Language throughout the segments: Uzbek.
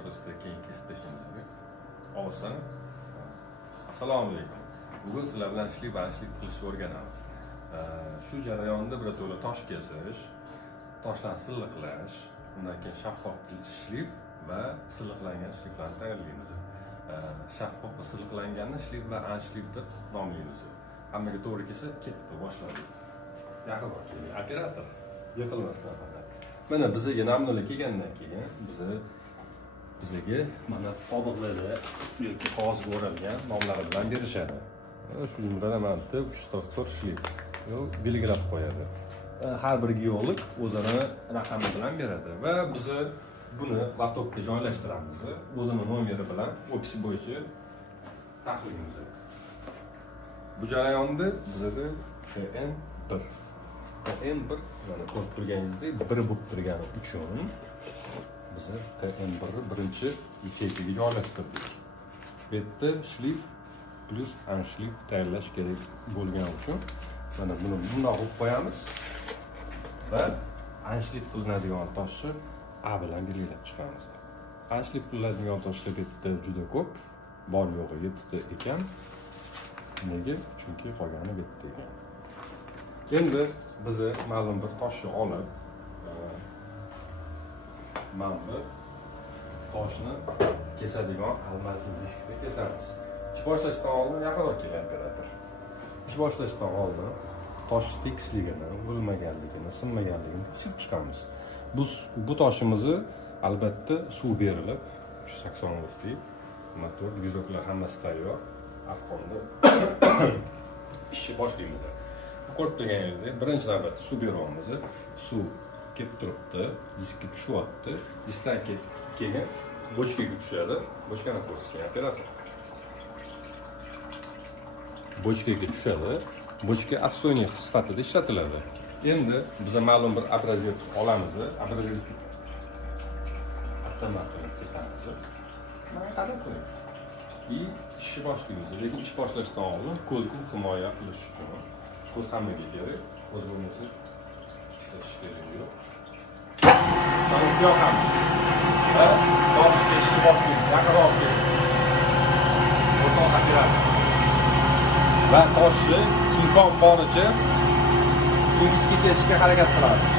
просто keyin kesib tashlaymiz. Olsa. Assalomu alaykum. Bugun sizlar bilan ishlik va anshlik qilishni o'rganamiz. Shu jarayonda bir to'la tosh kesish, toshlarni silliqlash, undan keyin shaffof shlif va silliqlangan shliflarni tayyorlaymiz. Shaffof va silliqlanganni shlif va anshlif deb nomlaymiz. Hammaga to'g'ri kelsa, ketdi, boshladik. Yaqinroq keling, operator. Yiqilmasdan faqat. Mana bizga namunalar kelgandan keyin bizga mana tobiqlarda yoki qog'ozga o'ralgan nomlari bilan berishadi. Shu jumladan 344 shlif belgilab qo'yadi. Har bir geolog o'zini raqami bilan beradi va biz buni laptopga joylashtiramiz. O'zini nomeri bilan opis bo'yicha tahlilimiz. Bu jarayonda bizda TN1 mana ko'rib turganingizdek, biri bo'lib turgani uchun biz TN1 ni birinchi yacheykaga joylashtirdik. Bu yerda shlif plus anshlif tayyorlash kerak bo'lgani uchun mana buni bundoq qo'yib qo'yamiz va anshlif qilinadigan toshni A bilan belgilab chiqamiz. Anshlif qilinadigan toshlar bu yerda juda ko'p, bor yo'g'i 7 ta ekan. Nega? Chunki qolgani bu yerda ekan. Endi biz ma'lum bir toshni olib, mana bu toshni kesadigan almasli diskni kesamiz. Ish boshlashdan oldin yaqinroq keling operator. Ish boshlashdan oldin tosh tekisligini, bo'lmaganligini, sinmaganligini tekshirib chiqamiz. Bu toshimizni albatta suv berilib, 380 voltlik motor, dvijoklar hammasi tayyor. Avtomda ishni boshlaymiz. Ko'rib turganingizdek, birinchi navbatda suv beryapmiz. Suv kelib turibdi, diskka tushyapti. Diskdan keyin bochkaga tushadi. Bochkani ko'rsating operator. Bochkaga tushadi. Bochka отстойник sifatida ishlatiladi. Endi biz ma'lum bir abrazivni olamiz. Abrazivni avtomatik ketamiz. Mana qarab qo'ying. Ishni boshlaymiz. Lekin ish boshlashdan oldin ko'zni himoya qilish uchun ko'z hammaga kerak. Ko'z bo'lmasa ishlash kerak yo'q. Mana yoqamiz. Va toshga ishni boshlaymiz. Yaqinroq keling. O'rtoq operator. Va toshni imkon boricha ingichka kesishga harakat qilamiz.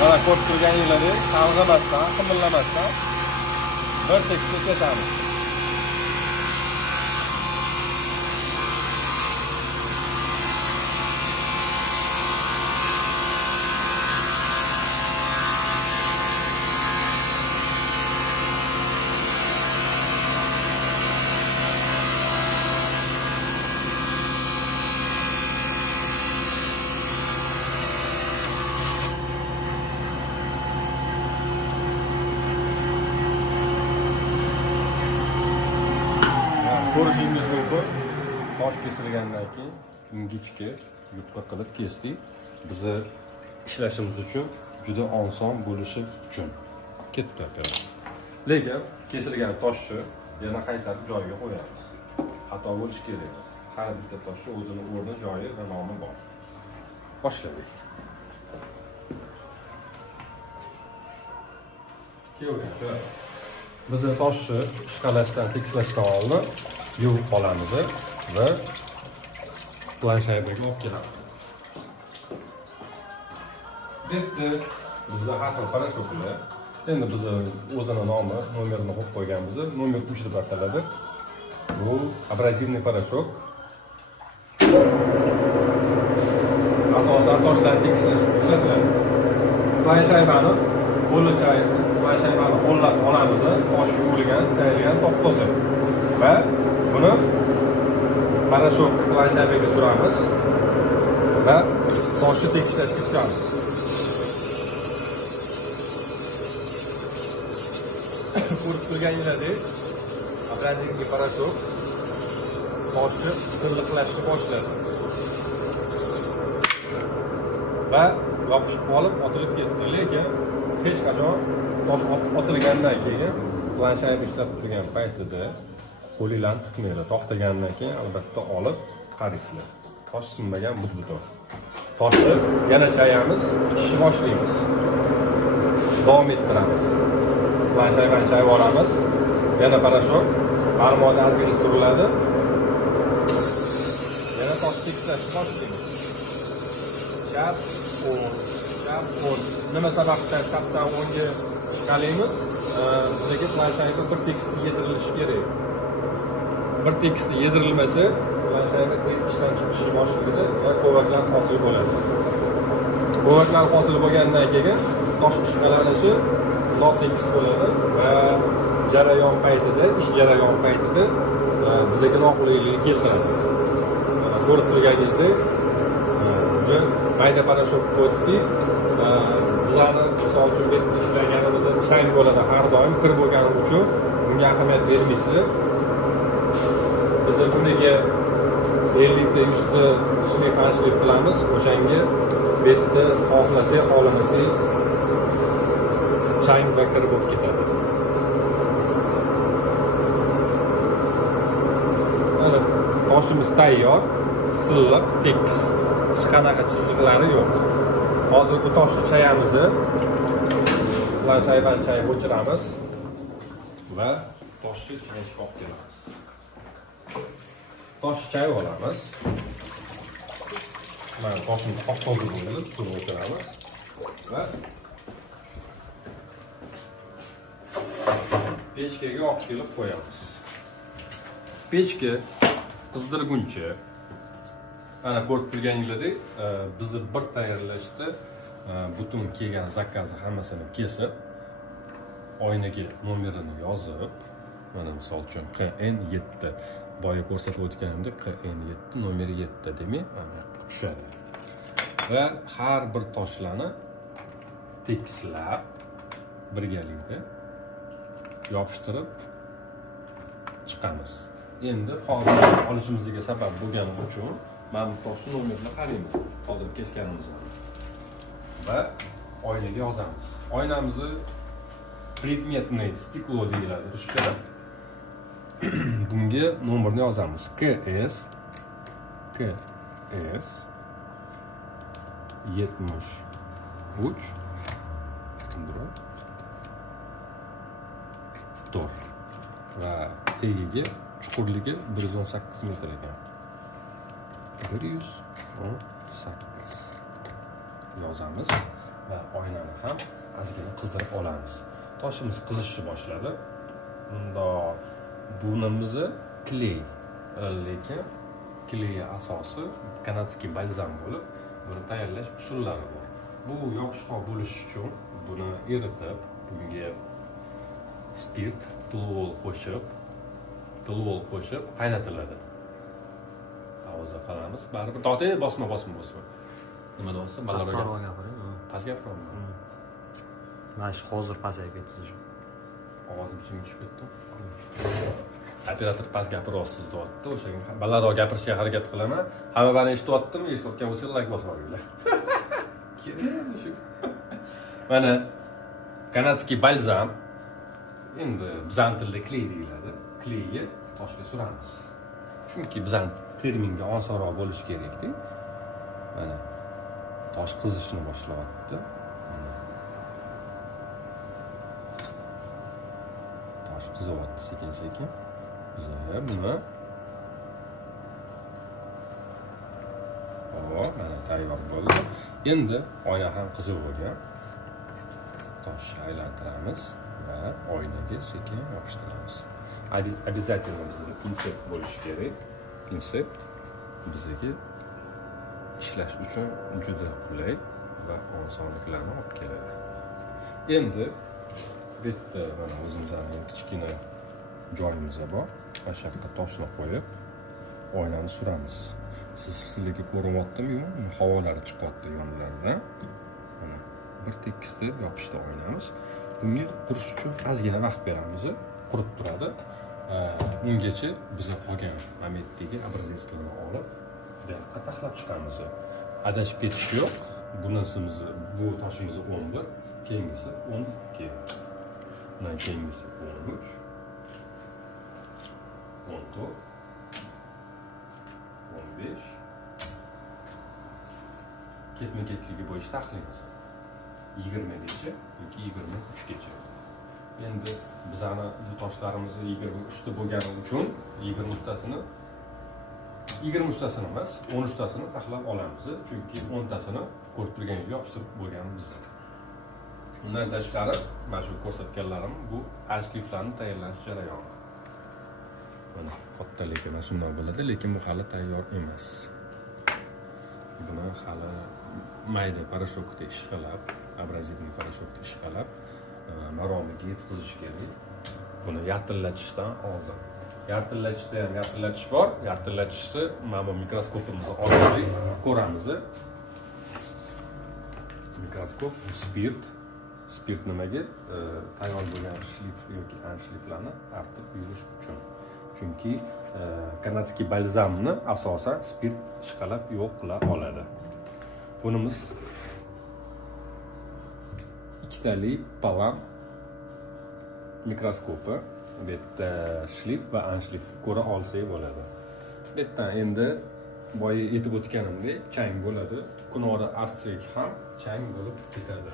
Mana ko'rib turganingizdek, qalg'amasdan, qimirlamasdan bir tekisda kesamiz. Ko'rishingiz mumkin. Tosh kesilgandan keyin ingichka yupqa qilib kesdik. Biz ishlashimiz uchun juda oson bo'lishi uchun ketdi operator. Lekin kesilgan toshni yana qaytarib joyiga qo'yamiz. Xato bo'lish kerak emas. Har bitta toshning o'zini o'rni, joyi va nomi bor. Boshladik. Biz toshni ishqalashdan, tekislashdan oldin yuvib olamiz va planshayaga olib kelamiz. Bu yerda bizda har xil parashoklar. Endi biz o'zini nomi, nomerini qo'yib qo'yganmiz. Nomer 3 deb ataladi. Bu abrazivniy parashok. Asosan toshlarni tekislash uchun ishlatiladi. Planshayani qo'llab olamiz. Tosh yuvilgan, tayyorlangan top-toza. Va buni parashok planshayaga suramiz va toshni tekislashga tushamiz. Ko'rib turganingizdek, abrazivniy parashok toshni silliqlashga boshladi. Va yopishib qolib, otilib ketdi. Lekin hech qachon tosh otilgandan keyin planshayaga ishlab turgan paytida qo'linglarni tutmanglar. To'xtagandan keyin albatta olib qaraysizlar. Tosh sinmagan budbudor. toshni yana chayamiz, pishishni boshlaymiz. Davom ettiramiz. Chayib olamiz. Yana parashok, barmoqda ozgina suriladi. Yana tosh tekislashni boshlaymiz. Chap, o'ng. Nima sababdan chapdan o'ngga chiqalaymiz? Bizga planshayimiz bir tekisda yedirilishi kerak. Bir tekisda yedirilmasa, planshayimiz tez ishdan chiqishi boshlaydi va kovaklar hosil bo'ladi. Kovaklar hosil bo'lgandan keyin tosh ishqalanishi notekis bo'ladi va ish jarayon paytida bizga noqulaylik keltiradi. Ko'rib turganingizdek, biz mayda parashok qo'ydik. Bizlarni misol uchun betda ishlaganimizda chang bo'ladi har doim kir bo'lgani uchun bunga ahamiyat bermaysiz. Biz kuniga 50 ta 100 ta ishlik qanchalik qilamiz, o'shanga betda xohlamasak chang va kir bo'lib ketadi. Mana toshimiz tayyor, silliq, tekis. Hech qanaqa chiziqlari yo'q. Hozir bu toshni chayamiz. Chayib o'chiramiz va toshni chayishga olib kelamiz. Toshni chayib olamiz. Mana toshimiz qop-toza bo'ldi, buni o'chiramiz va pechkaga olib kelib qo'yamiz. Pechka qizdirguncha ana ko'rib turganingizdek, bizni bir tayyorlashda butun kelgan zakazni hammasini kesib, oynaga nomerini yozib, mana misol uchun QN7 boya ko'rsatib o'tganimdek QN7 nomeri 7 demak, mana tushadi. Va har bir toshlarni tekislab birgalikda yopishtirib chiqamiz. Endi hozir olishimizga sabab bo'lgani uchun mana bu toshni nomerini qaraymiz. Hozir kesganimizni va oynaga yozamiz. Oynamizni предметный stiklo deyiladi ruschada. Bunga nomerni yozamiz. KS 73 tor va tagiga chuqurligi 118 metr ekan. 118 yozamiz va oynani ham ozgina qizdirib olamiz. Toshimiz qizishni boshladi. Bunda bunimizni kley, lekin kley asosi kanadskiy balzam bo'lib, buni tayyorlash usullari bor. Bu yopishqoq bo'lish uchun buni eritib, bunga spirt, toluol qo'shib qaynatiladi. Hozir qaramiz, baribir tortay, bosma. Nima deyapsiz? Balaroga gapiring. Past gapirmayman. Mana shu hozir pasayib ketdi uchun. Ovozim ichimga tushib ketdi. Operator past gapiryapsiz deyapti. O'shaga balandroq gapirishga harakat qilaman. Hammani eshityaptimi? Eshitayotgan bo'lsangiz like bosib yuboringlar. Kerak shu. Mana kanadskiy balzam, endi bizning tilda kley deyiladi. Kleyni toshga suramiz. Chunki bizning terminga osonroq bo'lishi kerak-ku. Mana tosh qizishni boshlayapti. Tosh qizyapti sekin-sekin. Bizlar buni mana tayyor bo'ldi. Endi oyna ham qizib bo'lgan. Toshni aylantiramiz va oynaga sekin yopishtiramiz. Обязательно bizda pinset bo'lishi kerak. Pinset bizga ishlash uchun juda qulay va osonliklarni olib keladi. Endi bu yerda mana o'zimizning kichkina joyimiz bor. Mana shu yerga toshni qo'yib, oynani suramiz. Sizlarga ko'ryaptimi-yo'qmi? Havolari chiqyapti yonlaridan. Mana bir tekisda yopishdi oynamiz. Bunga qurish uchun ozgina vaqt beramiz. Qurib turadi. Ungacha biz qolgan momentdagi obrazetslarni olib, bu yoqqa taxlab chiqamiz. Adashib ketish yo'q. Bu toshimiz 11, keyingisi 12. Bundan keyingisi 13, 14, 15, ketma-ketligi bo'yicha taxlaymiz. 20 gacha yoki 23 gacha. Endi bizani bu toshlarimiz 23 ta bo'lgani uchun 23 tasini emas, 13 tasini taxlab olamiz. Chunki 10 tasini ko'rib turgan yerga yopishtirib bo'lganimiz bizda. Undan tashqari, mana shu ko'rsatganlarim bu arshivlarning tayyorlanish jarayoni. Mana kattaligi mana shunday bo'ladi, lekin bu hali tayyor emas. Buni hali mayda parashokda ishqalab, abrazivni parashokda ishqalab, maromiga yetkazish kerak. Buni yartillatishdan oldin. Yartillashda ham yartillatish bor. Yartillatishni mana bu mikroskopimiz orqali ko'ramiz. Mikroskop spirt nimaga? Tayyor bo'lgan shlif yoki anshiflarni artib yurish uchun. Chunki kanadskiy balzamni asosan spirt ishqalab yo'q qila oladi. Bunimiz ikkitali palam mikroskopi. Bu yerda shlif va anshif ko'ra olsak bo'ladi. Bu yerdan endi boya aytib o'tganimdek chang bo'ladi. Kunora artsak ham chang bo'lib ketadi.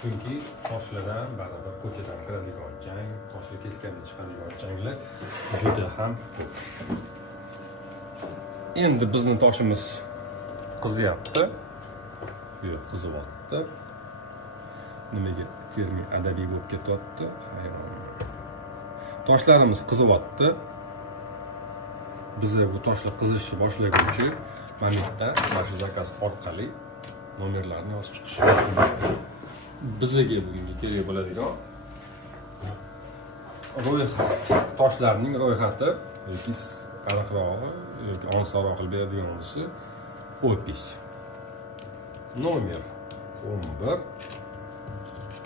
Chunki toshlardan baribir ko'chadan kiradigan chang, toshlar keskanda chiqadigan changlar juda ham ko'p. Endi bizning toshimiz qizyapti. Yo'q, qizyapti. Nimaga termik adabiy bo'lib ketyapti? Toshlarimiz qizyapti. Biz bu toshlar qizishni boshlaguncha mana yerda mana shu zakaz orqali nomerlarni yozib chiqish mumkin. Bizga bugungi kerak bo'ladigan ro'yxat, toshlarning ro'yxati yoki aniqrog'i yoki osonroq qilib beradigan bo'lsa, opis. Nomer 11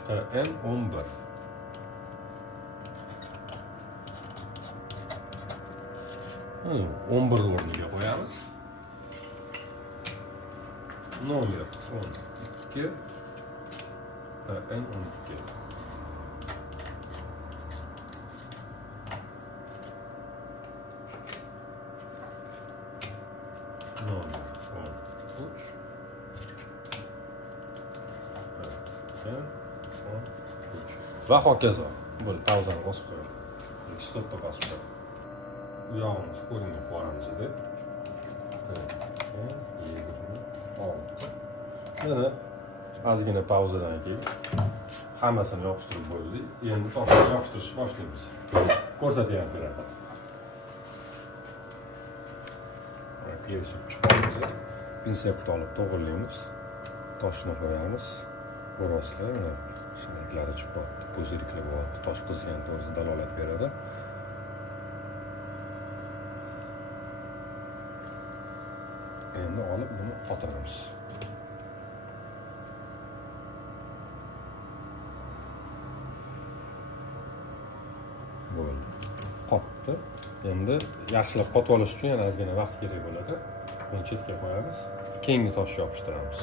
TN11. Onu 11 o'rniga qo'yamiz. Nomer 12 TN12. Nomer 13 TN13. Va hokazo. Böyle pauzani bosib qo'yamiz. Stopga bosib qo'yamiz. Bu yog'imiz ko'rinib boramiz edi. Mana ozgina pauzadan keyin hammasini yopishtirib bo'ldik. Endi toshni yopishtirishni boshlaymiz. Ko'rsatyapti operator. Kley surib chiqamiz. Pinsepni olib to'g'rilaymiz. Toshni qo'yamiz. Ko'rasizlar, mana shariklari chiqyapti, puzirikli bo'lyapti. Tosh qizgan to'g'risida dalolat beradi. Endi olib buni qotiramiz. Bo'ldi. Qotdi. Endi yaxshilab qotib olish uchun yana ozgina vaqt kerak bo'ladi. Buni chetga qo'yamiz. Keyingi toshni yopishtiramiz.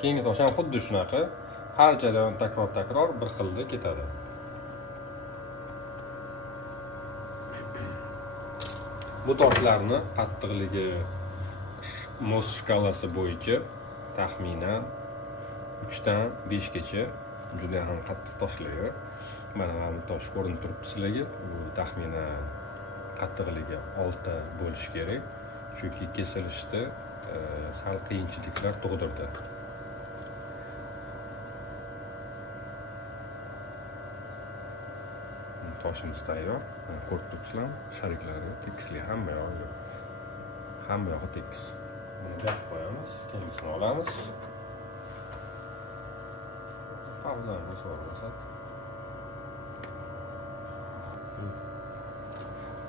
Keyingi tosh ham xuddi shunaqa, har jarayon takror bir xilda ketadi. Bu toshlarni qattiqligi Mohs shkalasi bo'yicha taxminan 3 dan 5 gacha juda ham qattiq toshlar. Mana bu tosh ko'rinib turibdi sizlarga. Bu taxminan qattiqligi 6 bo'lishi kerak. Chunki kesilishda sal qiyinchiliklar tug'dirdi. Toshimiz tayyor. Ko'rib turibsizlar, shariklari tekisli, hamma yog'i tekis. Buni berib qo'yamiz, keyingisini olamiz. Pauzani bosib.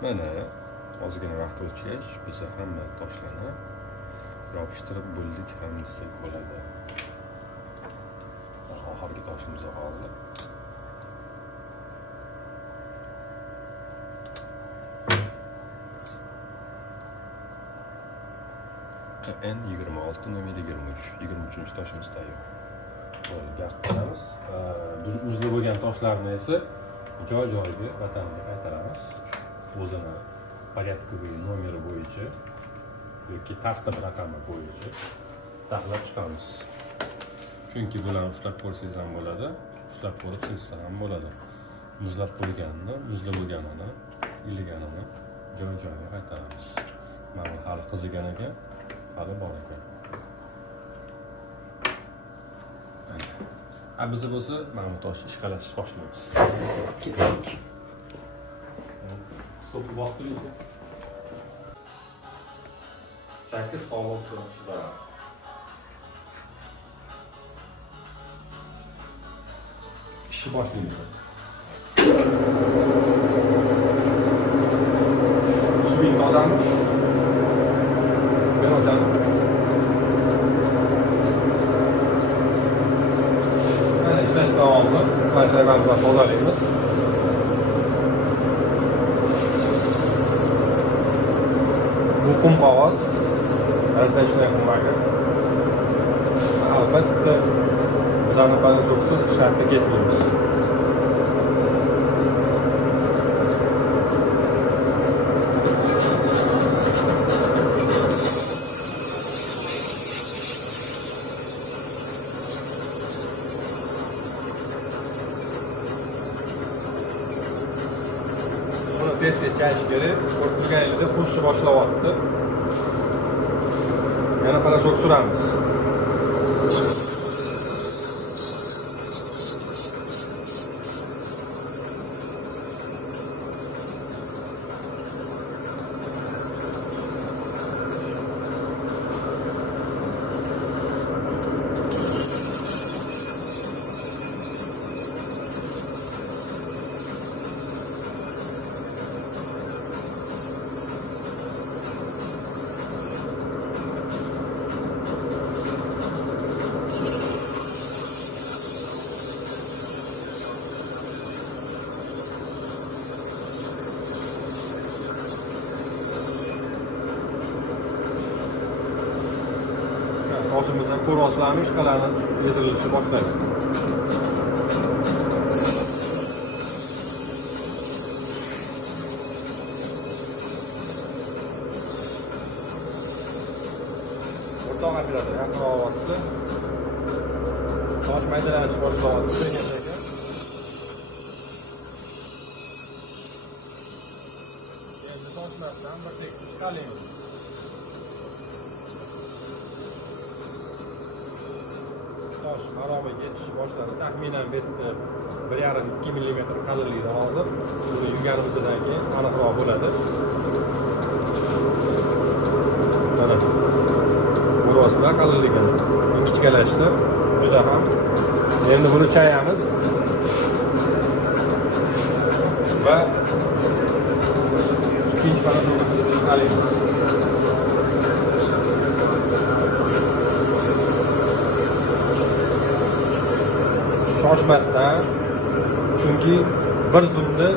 Mana ozgina vaqt o'tgach, biz hamma toshlarni yopishtirib bo'ldik ham desak bo'ladi. Oxirgi toshimiz qoldi. N26 nomer 23 toshimiz tayyor. Bo'ldi, gap qilamiz. Uzli bo'lgan toshlarni esa joy-joyiga vataniga qaytaramiz. O'zini porядковый nomeri bo'yicha yoki taxta raqami bo'yicha taxlab chiqamiz. chunki bularni ushlab ko'rsangiz ham bo'ladi, ushlab ko'rib sezsa ham bo'ladi. Muzlab qo'yganini, muzli bo'lganini, iliganini joy-joyiga qaytaramiz. Mana hali qizigan ekan, hali bor ekan. Biz bo'lsa mana bu toshni ishqalashni boshlaymiz. Ketdik. Stopni bostirdik. 8 sog'liq uchun zarar. İşi boshlaymiz. Suying tozamiz. Ben o'sani. Mana ishlash davomida planshalarni bilan tozalaymiz. Bu qum qog'oz. Razlashlar qilmagan. Albatta bizlarni paydoshsiz shartga ketmaymiz. Buni tez-tez chayish kerak. Ko'rganingizda qurishni boshlayapti. Yana parashok suramiz. Toshimizdan ko'roslarni ishqalarni yetirilishni boshlaydi. O'rtoq operator yaqin ovozda tosh maydalanishni boshlayapti. Endi toshlardan bir tekis chiqaramiz. Tosh harobaga yetishni boshladi. Taxminan bu yerda 1,5-2 mm qalinlikda hozir. Buni yuvganimizdan keyin aniqroq bo'ladi. Mana burasida qalinligini ingichkalashdi. Juda ham. Endi buni chayamiz. Va ikkinchi parashokni chiqaramiz. Shoshmasdan, chunki bir zumda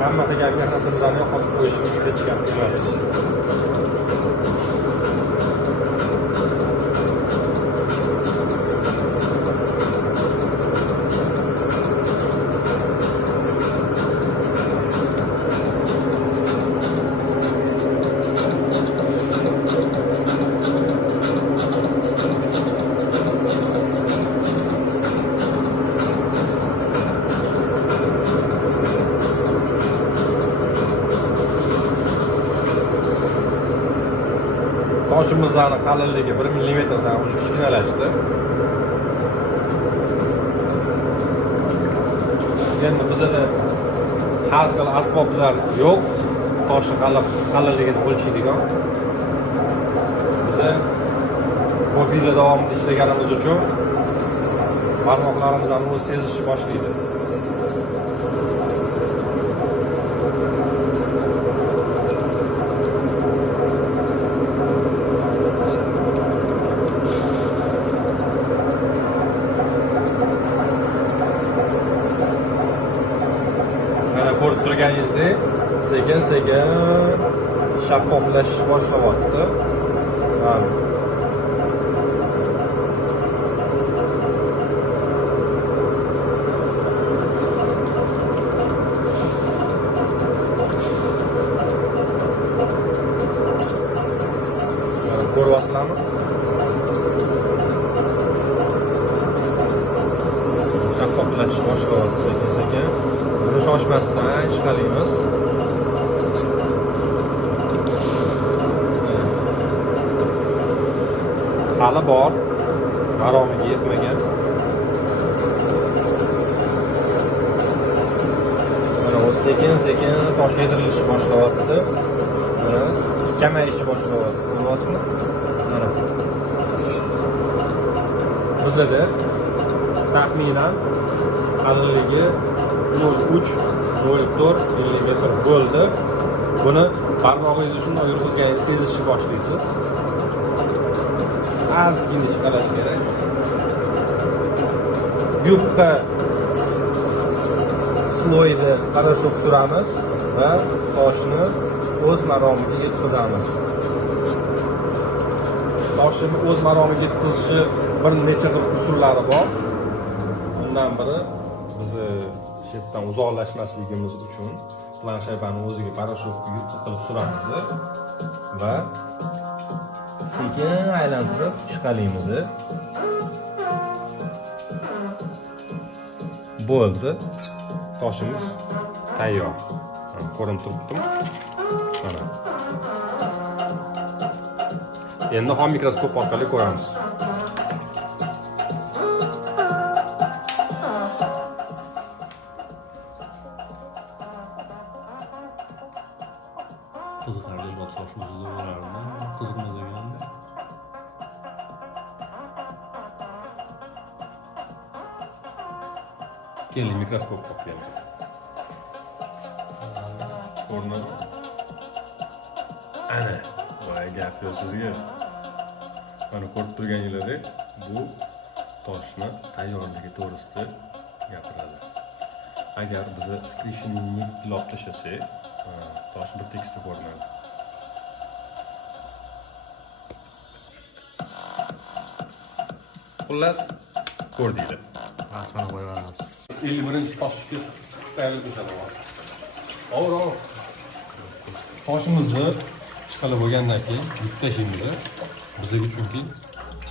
hamma qilgan mehnatimizni yo'qotib qo'yishimiz hech gap emas. Toshimizning qalinligi 1 mm dan o'sha kichkinalashdi. Endi bizda har xil asboblar yo'q. Toshni qalinligini o'lchaydigan. Biz mobilda davomida ishlaganimiz uchun barmoqlarimizdan o'z sezishni boshlaydi. Ko'rib turganingizdek, sekin-sekin shaffoflashishni boshlayapti. Ko'ryapsizlarmi? aylanishni boshlayapti sekin-sekin. Buni shoshmasdan chiqaramiz. Hali bor, maromiga yetmagan. Mana u sekin-sekin tosh yedirilishni boshlayapti. Mana kamayishni boshlayapti. Ko'ryapsizmi? Mana. Bizda taxminan qalinligi 0,3-0,4 mm bo'ldi. Buni barmog'ingizni shunday yurg'izganingizni sezishni boshlaysiz. Ozgina chiqarish kerak. Yupqa sloyni qarashib suramiz va toshni o'z maromiga yetkazamiz. Toshni o'z maromiga yetkazishni bir necha xil usullari bor. Bundan biri bizni chetdan uzoqlashmasligimiz uchun planshetani o'ziga parashutga yupqa qilib suramiz va sekin aylantirib chiqaramiz. Bo'ldi. Toshimiz tayyor. Ko'rinib turibdimi? Mana. Endi ham mikroskop orqali ko'ramiz. Qiziqarli bir tosh o'zida bo'lardi. Qiziqmas ekanda. Keling, mikroskop olib keling. Ko'rinadi. Ana, voy gap yo'q sizga. Mana ko'rib turganingizdek, bu toshni tayyorligi to'g'risida gapiradi. Agar biz scratchingni ilib tashlasak, tosh bir tekisda ko'rinadi. Xullas, ko'rdinglar. Rasmini qo'yib olamiz. 51-toshga tayyorlab ko'rsataman. Avro. Toshimizni chiqarib bo'lgandan keyin yutib tashlaymiz. Bizga chunki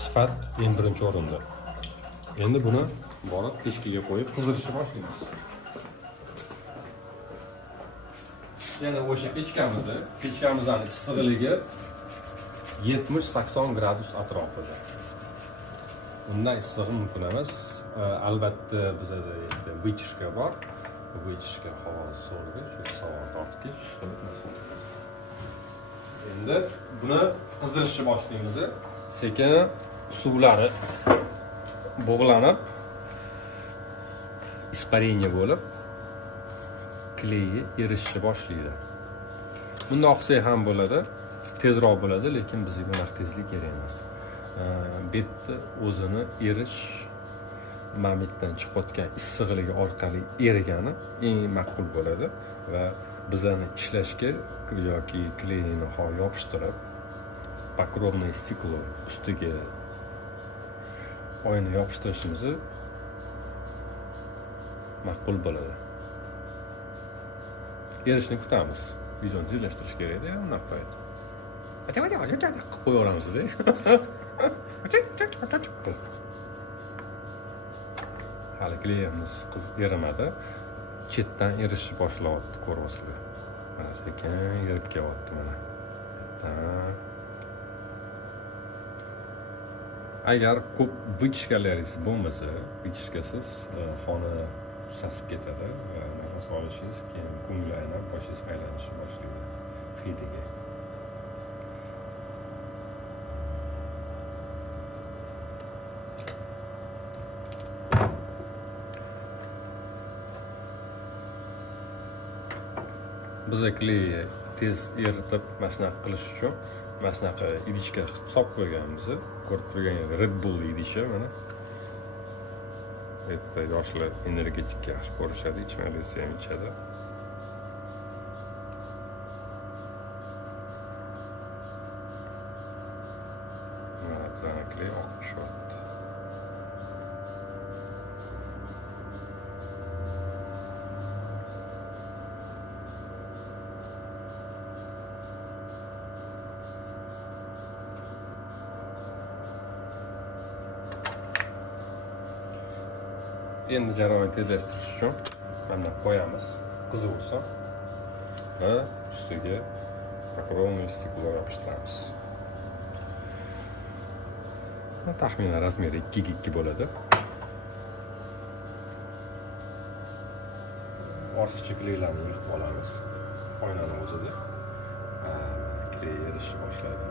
sifat eng birinchi o'rinda. Endi buni borib pechkaga qo'yib qizdirishni boshlaymiz. Yana o'sha pechkamizning issig'ligi 70-80 gradus atrofida. Bundan issig'i mumkin emas. Albatta bizda vычишка bor. Vычишка havo so'rgich, savor tortgich qilib masalamiz. Endi buni qizdirishni boshlaymiz. Sekin suvlari bug'lanib, ispareniya bo'lib, kleyi erishishni boshlaydi. Bunday qilsak ham bo'ladi, tezroq bo'ladi, lekin bizga bunaqa tezlik kerak emas. Betni o'zini erish mamitdan chiqayotgan issiqligi orqali erigani eng ma'qul bo'ladi va bizani ishlashga yoki kleyni yopishtirib покровное stiklo ustiga oyni yopishtirishimiz ma'qul bo'ladi. Erishni kutamiz. Videoni tezlashtirish kerak-da, unaqa payt. Qo'yaveramiz-da. Hali kleyimiz erimadi. Chetdan erishni boshlayapti, ko'ryapsizlar. Mana sekin erib kelyapti mana. Agar ko'p vычишкalaringiz bo'lmasa, vычишкasiz xona sasib ketadi va nafas olishingiz, keyin ko'ngli aynab, boshingiz aylanishni boshlaydi hidiga. Biz kleyni tez eritib, mana shunaqa qilish uchun mana shunaqa idichka solib qo'yganmiz. Ko'rib turganingiz Red Bull idishi mana. Bitta yoshlar energetik yaxshi ko'rishadi, ichmaylik ham ichadi. Mana bizning kley oqib tushyapti. Endi jarayonni tezlashtirish uchun mana qo'yamiz, qizaversin va ustiga покровный stiklo yopishtiramiz. Taxminan razmeri 2x2 bo'ladi. Ortiqcha kleylarni yig'ib olamiz. Oynani o'zida kley erishib boshlaydi.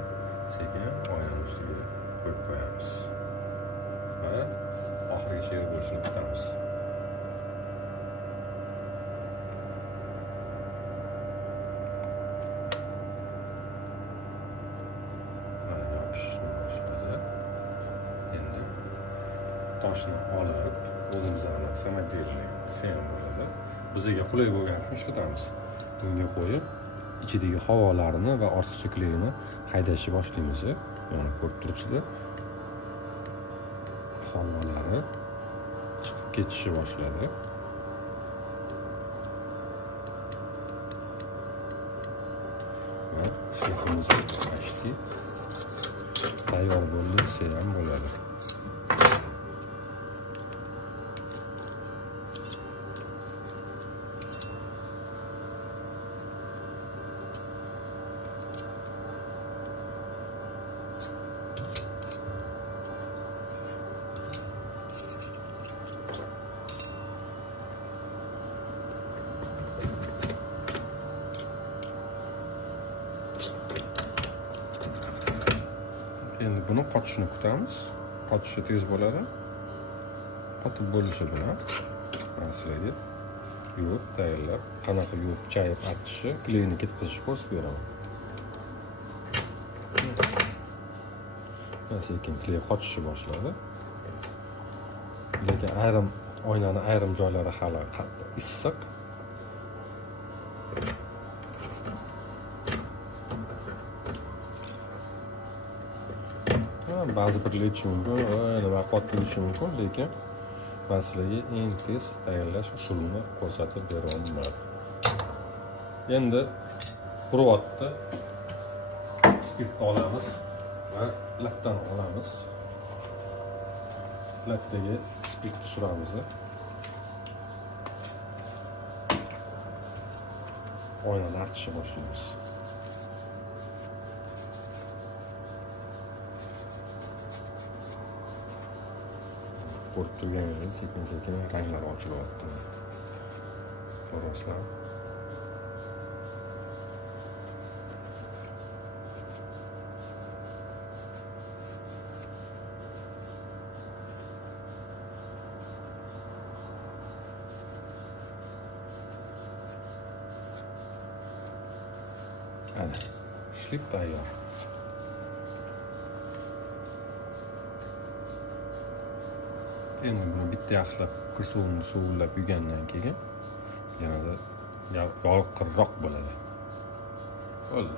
Sekin oynani ustiga qo'yib qo'yamiz va oxirigacha erib bo'lishini kutamiz. Mana yopishishni boshladi. Endi toshni olib o'zimizning samodelniy desa ham bo'ladi. Bizga qulay bo'lgani uchun ishlatamiz. Bunga qo'yib, ichidagi havolarini va ortiqcha kleyni haydashni boshlaymiz. Mana ko'rib turibsizlar. Havolari chiqib ketishni boshladi. Va shefimiz почти tayyor bo'ldi desa ham bo'ladi. Endi buni qotishini kutamiz. Qotishi tez bo'ladi. Qotib bo'lishi bilan sizlarga yuvib tayyorlab, qanaqa yuvib chayib artishi, kleyni ketkazishni ko'rsatib beraman. Sekin kley qotishni boshladi. Lekin oynani ayrim joylari hali qattiq issiq. Ba'zi birlar aytishi mumkin, nima qotib ketishi mumkin, lekin men sizlarga eng tez tayyorlash usulini ko'rsatib beraman. Endi buryapti. Spirt olamiz va lattadan olamiz. Lattaga spirtni suramiz. Oynani artishni boshlaymiz. Ko'rib turganingizdek, sekin-sekin ranglar ochilyapti. Ko'rasizlar. Ana, shlip tayyor. Endi buni bitta yaxshilab kirsuvini suvlab yuvgandan keyin yanada yorqinroq bo'ladi. Bo'ldi.